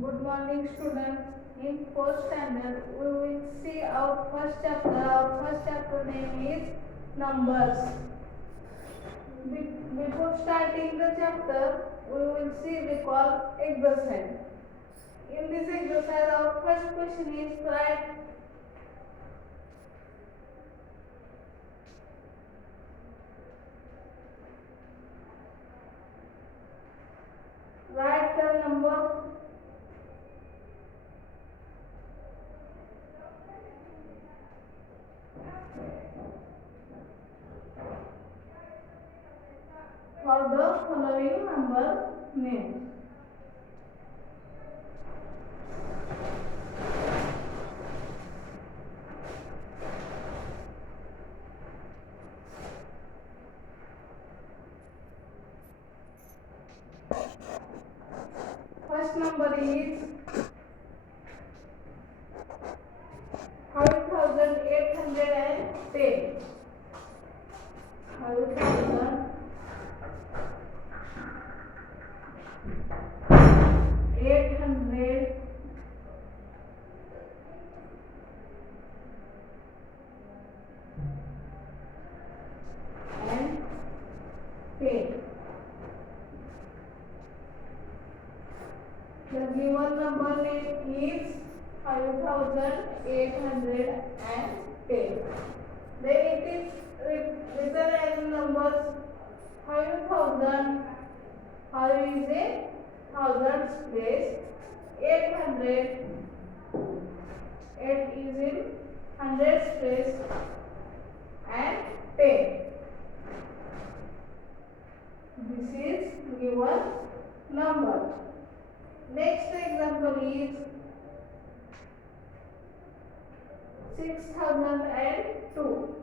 Good morning, students. In fourth standard, we will see our first chapter. Our first chapter name is numbers. Before starting the chapter, we will see the call exercise. In this exercise, our first question is write the number for the following number names. First number is 5810. 5810 The given number name is 5810. Then it is written as numbers 5000. How is a thousands place? 800. 8 is in hundreds place and 10. This is given number. Next example is 6002.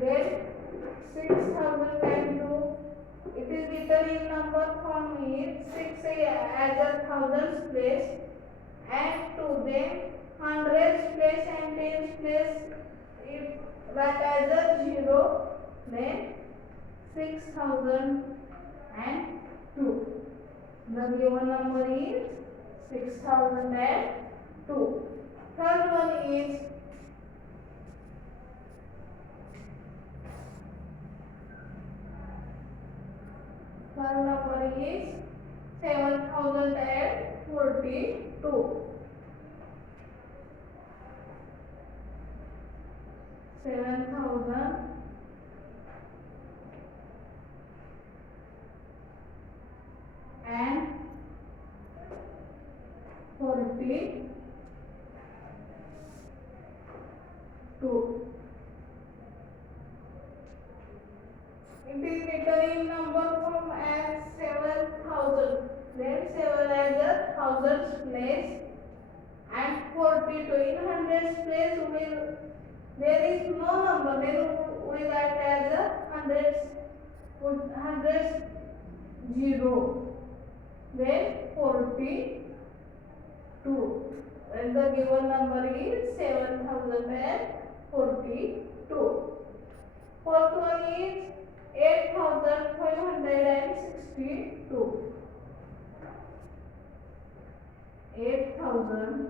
Then 6002, it is written in number form is 6 as a thousands place and 2, then hundreds place and tens place if that as a 0, then 6002. The given number is 6002. Third one is 7042. 7042. It is written in number form as 7000. Then 7 as a thousands place and 42 in hundreds place there is no number. Then we write as a hundreds 0. Then 42. And the given number is 7042. Fourth one is 8562. 8562.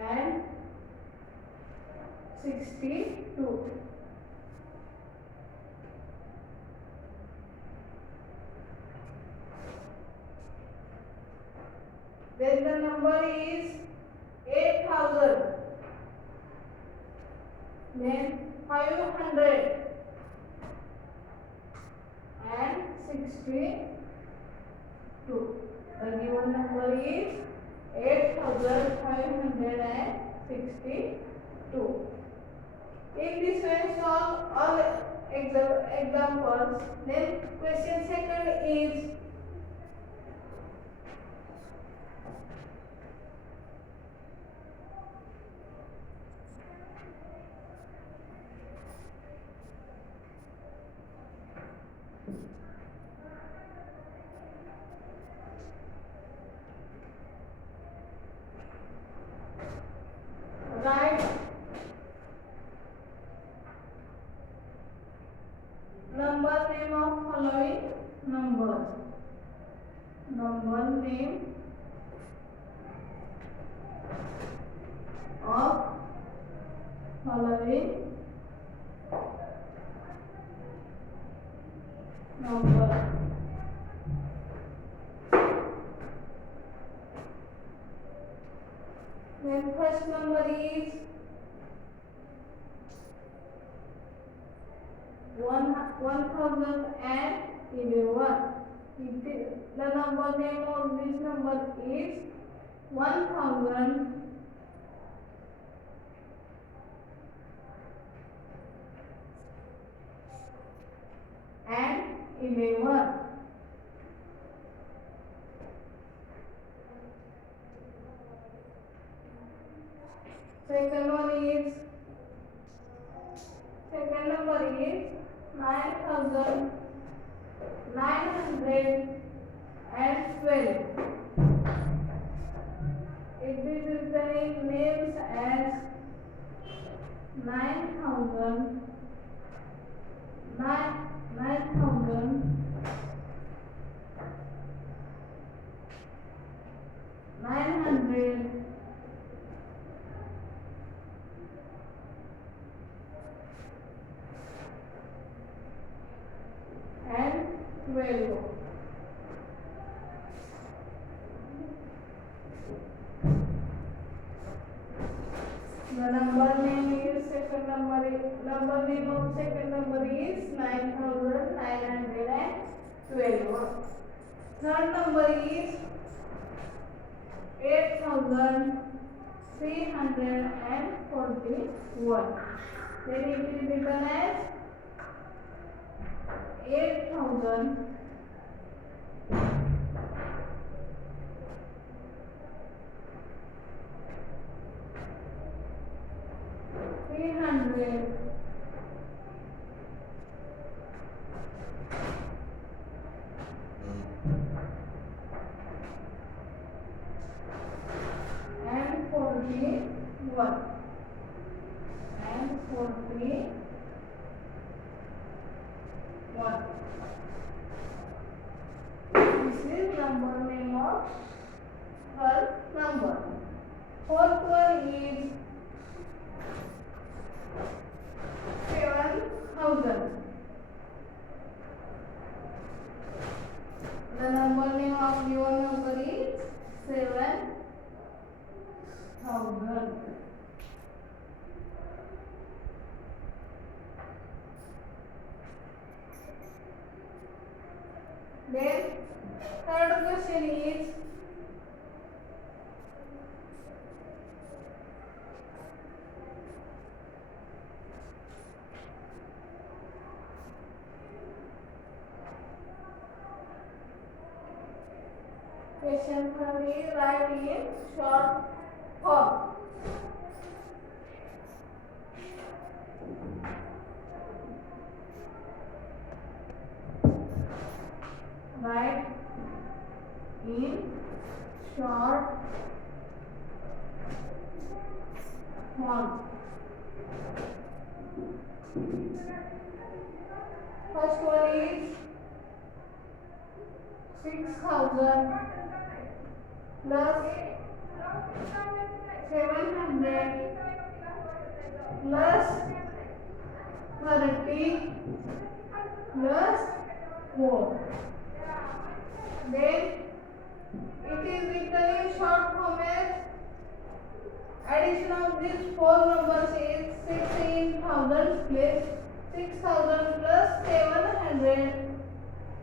And 62. Then the number is 8000. Then 500 and 62. The given number is 8562. In this way, solve all examples. Then question second is write number name of following numbers. Number name of following number. Then first number is 1011. The number name of this number is 1011. Second number is 9,912. It is written in names as 9,900 and 12. The number name of second number is 9,912. Third number is 8,341. Then it is written as 8,000 300 and 41 and 41. This is number name of third number. Fourth one is 7,000. The number name of your number is 7,000. Then third question is question 3 write in short form. Write in short form. First one is 6,000 plus 700 plus 30 plus 4. Then it is written in short form as addition of these four numbers is 16,000 plus 6,000 plus 700.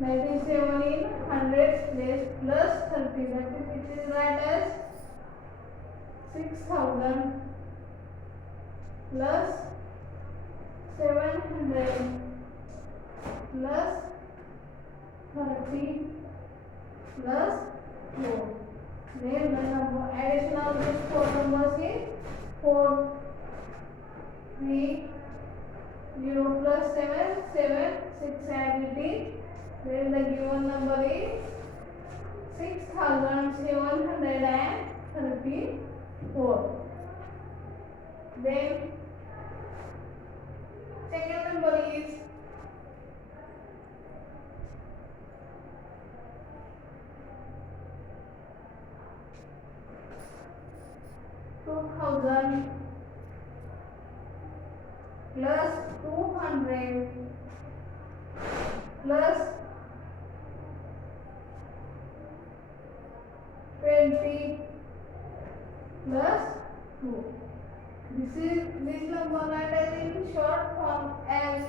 That is 7 in hundreds place plus 30. That is it is write as 6,000 plus 700 plus 30 plus 4. Then the number addition of these four numbers is 4, 3, 0 plus 7, 7, 6 as it is. Then the given number is 6734. Then second number is 2000 plus 200 plus 20 plus 2. This number written in short form as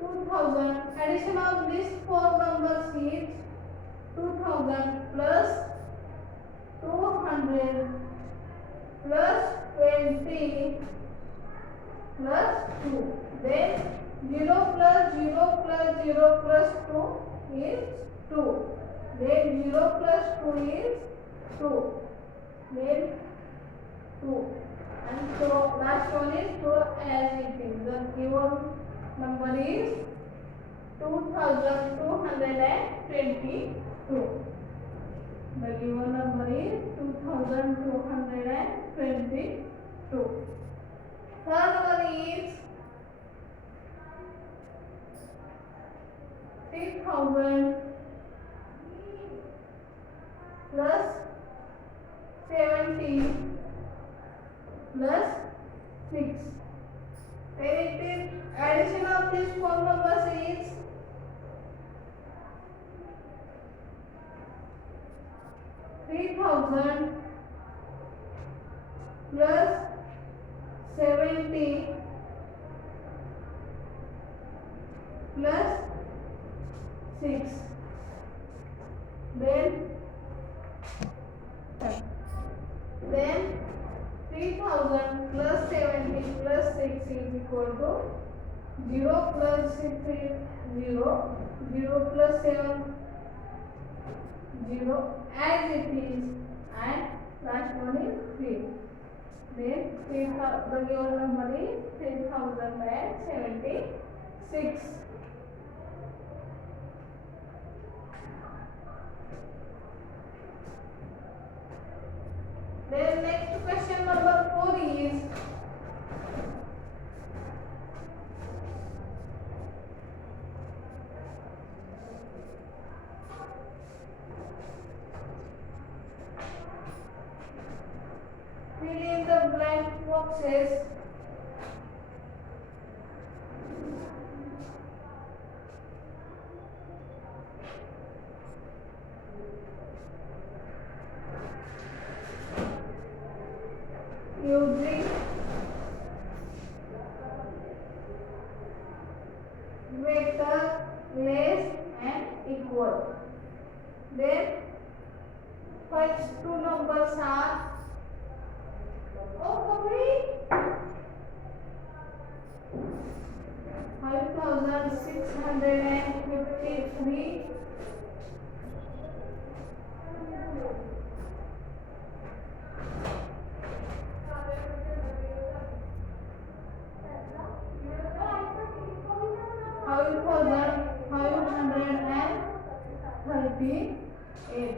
2000. Addition of these four numbers is 2000 plus 200 plus 20 plus 2. Then 0 plus 0 plus 0 plus 2 is 2. Then 0 plus 2 is 2. Then 2. And so last one is 2 as it is. The given number is 2222. The given number is 2222. Third one is 3000 plus 70 plus 6. Then it is addition of these four numbers is 3000 plus 70 plus 6. Then 3000 plus 70 plus 6 is equal to 0 plus 6 is 0, 0 plus 7 0 as it is, and last one is 3. Then the given number is 3076. Then next question number 4 is fill in the blank boxes. Using greater, less and equal. Then first two numbers are 5653 5,538.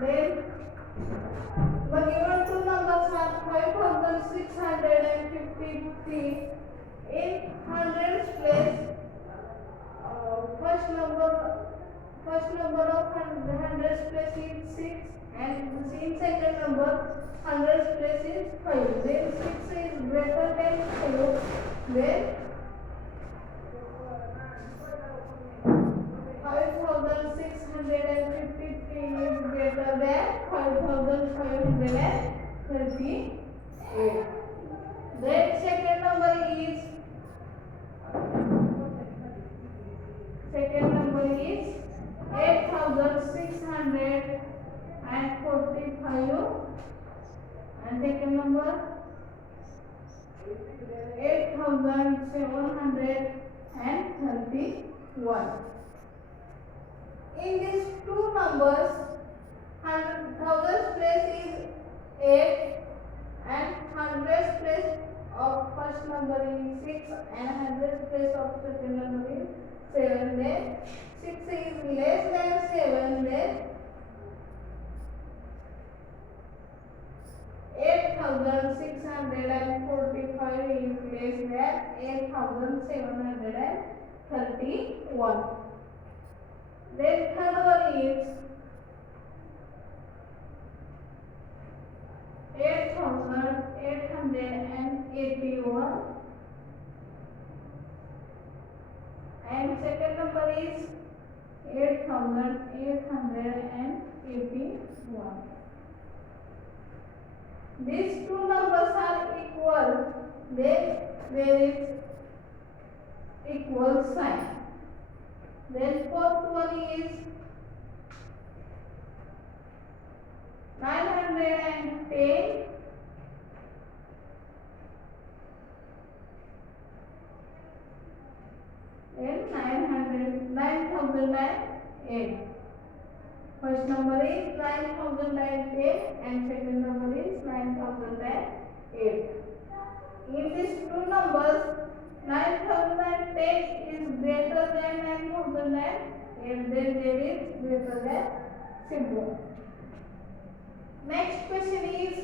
Then the given two numbers are 5,653 in hundreds place. First number of hundreds place is 6, and in second number hundreds place is 5. Then 6 is greater than 5. Then 5,653 is greater than 5,538. Then second number is 8,645 8,731. In these two numbers, thousandth place is 8 and hundredth place of first number is 6 and hundredth place of second number is 7. Then 6 is less than 7. Then 8,645 is less than 8,731. Then third one is 8,881 and second number is 8,881. These two numbers are equal, then there is equal sign. Then fourth one is 910 and 9,008. First number is 9,010 and second number is 9,008. In these two numbers, 9,010 is greater than 9,008, then there is greater than symbol. Next question is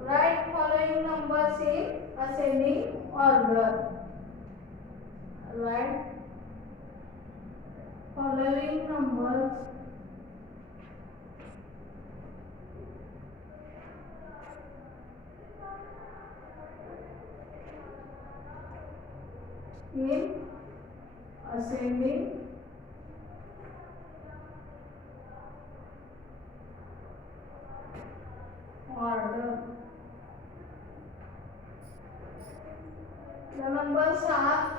write following numbers in ascending order. Write following numbers in ascending order. The numbers are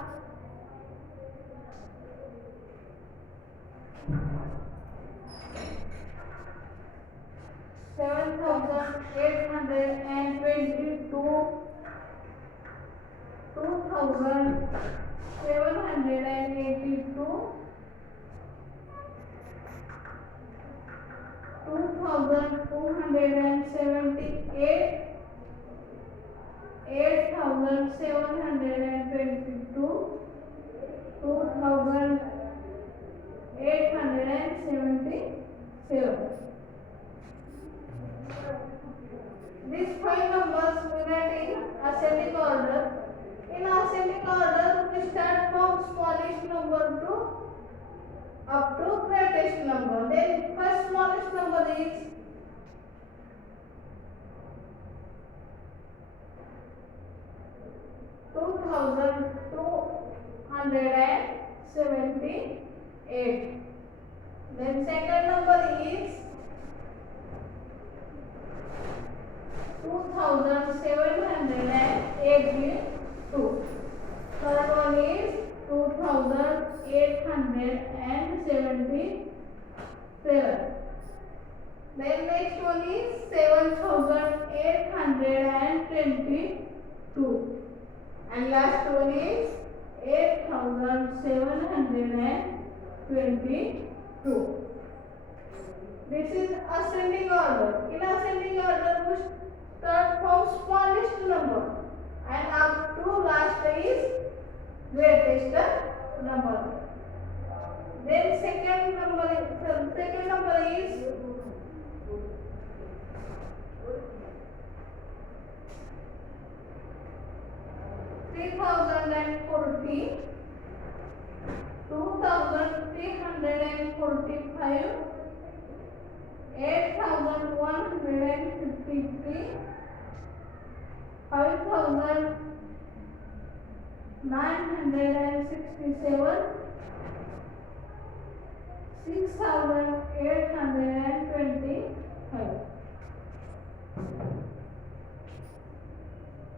7,822, 2,782, 2,278, 8,722, 2,877. These five numbers we write in ascending order. In ascending order, we start from smallest number to up to greatest number. Then first smallest number is 2,278. Then second number is 2,782. Third one is 2,877. Then next one is 7,822. And last one is 8,722. This is ascending order. In ascending order, we start from smallest number and up to last is greatest number. Then second number is 3,040, 2,345, 8,153, 5,967, 6,825.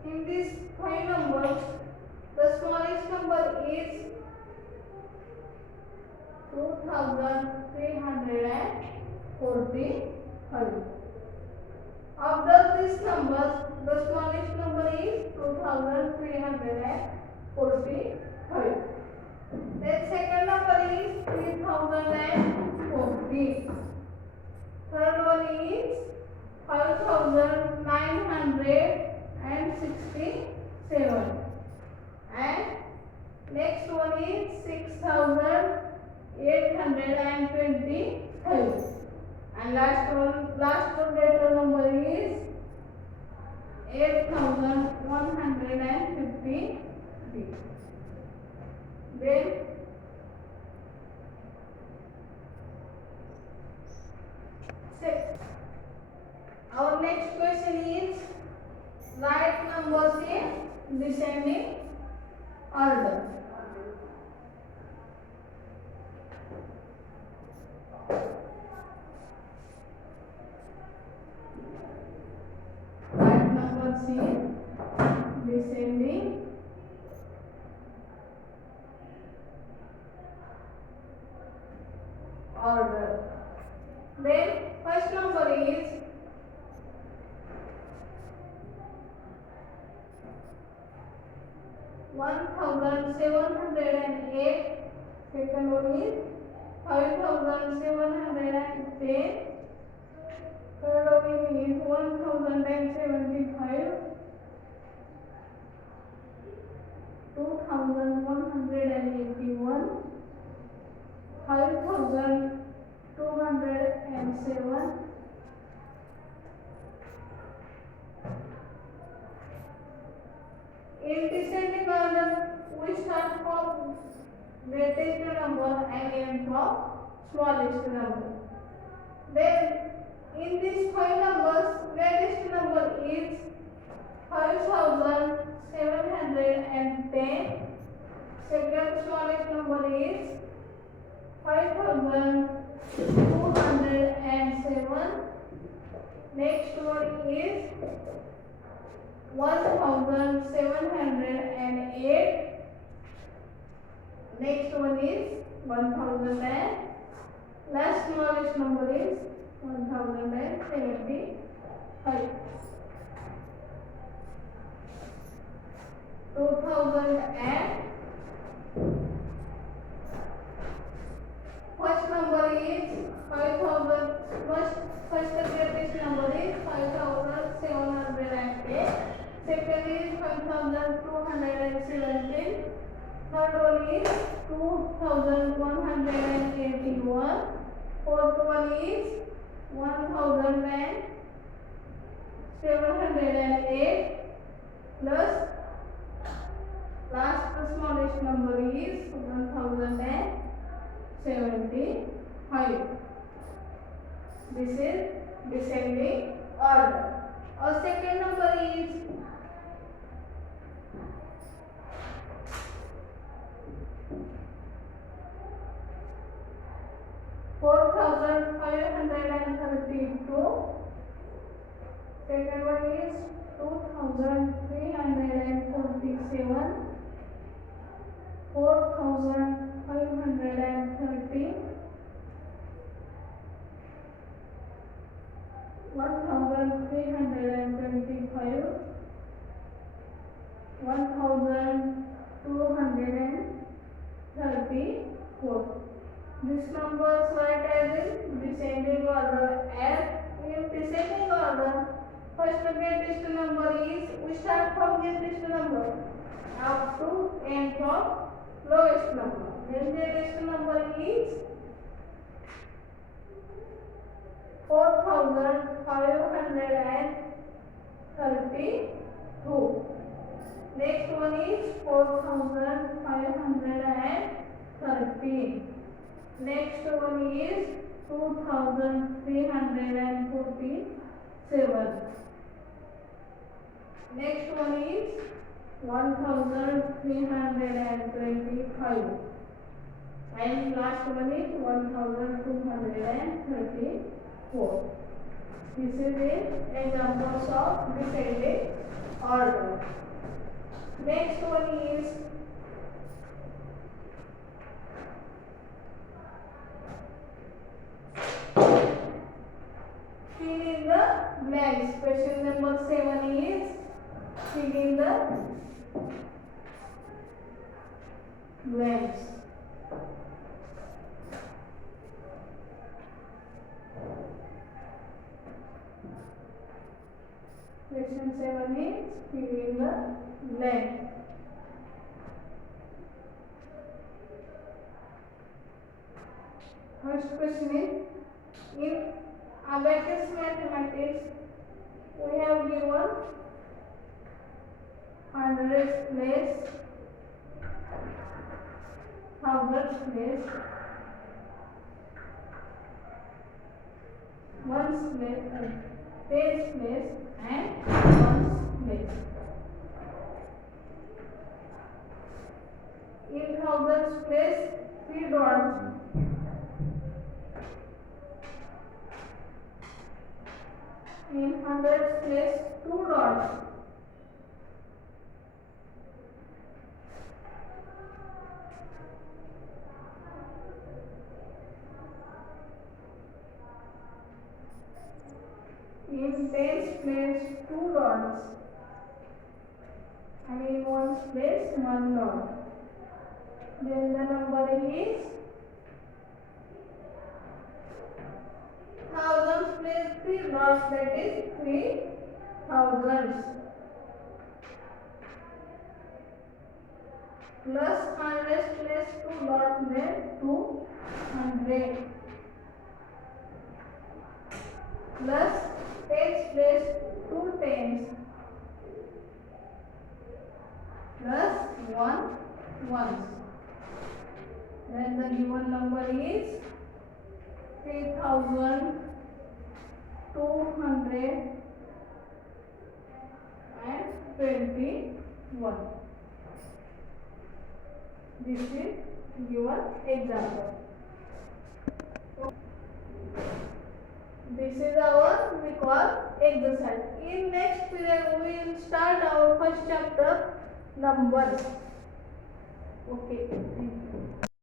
In these five numbers, the smallest number is 2345. Observe these numbers. The smallest number is 2345. Then second number is 3040. Third one is 5967. And next one is 6825. And last one greater number is 8153. Then our next question is write numbers in descending order. Write numbers in descending order. Then first number is 1708. Second one is 5710. Third one is 1075. 2181. 5207. In descending order, we start from greatest number and end from smallest number. Then in these five numbers, greatest number is 5710. Second smallest number is 5207. Next one is 1708. Next one is 1000 and last smallest number is 1075. 2000 and first number is 5000. First greatest number is 5708. Second is 5217. Third one is 2181. Fourth one is 1708 plus last smallest number is 1075. This is descending order. Our second number is 4532. Second one is 2347. 4530. 1325. 1234. These numbers write as in descending order. As in descending order, first greatest number is, we start from greatest number up to end from lowest number. Then greatest number is 4532. Next one is 4513. Next one is 2347. Next one is 1325. And last one is 1234. This is the examples of descending order. Next one is Next, question number 7 is fill in the blanks. Question 7 is fill in the blank. First question is, in abacus mathematics we have given hundreds place, thousands place, ones place, tens place and ones place. In thousands place 3 dots. In hundreds place 2 dots. In tens place 2 dots. And in ones place 1 dot. Then the number is thousands place 3 dots, that is 3 thousands, plus hundreds place 2 dots, then 200, plus tens place 2 tens, plus 1 ones. Then the given number is 3221. This is given example. This is our recall exercise. In next period we will start our first chapter, numbers. Okay, thank you.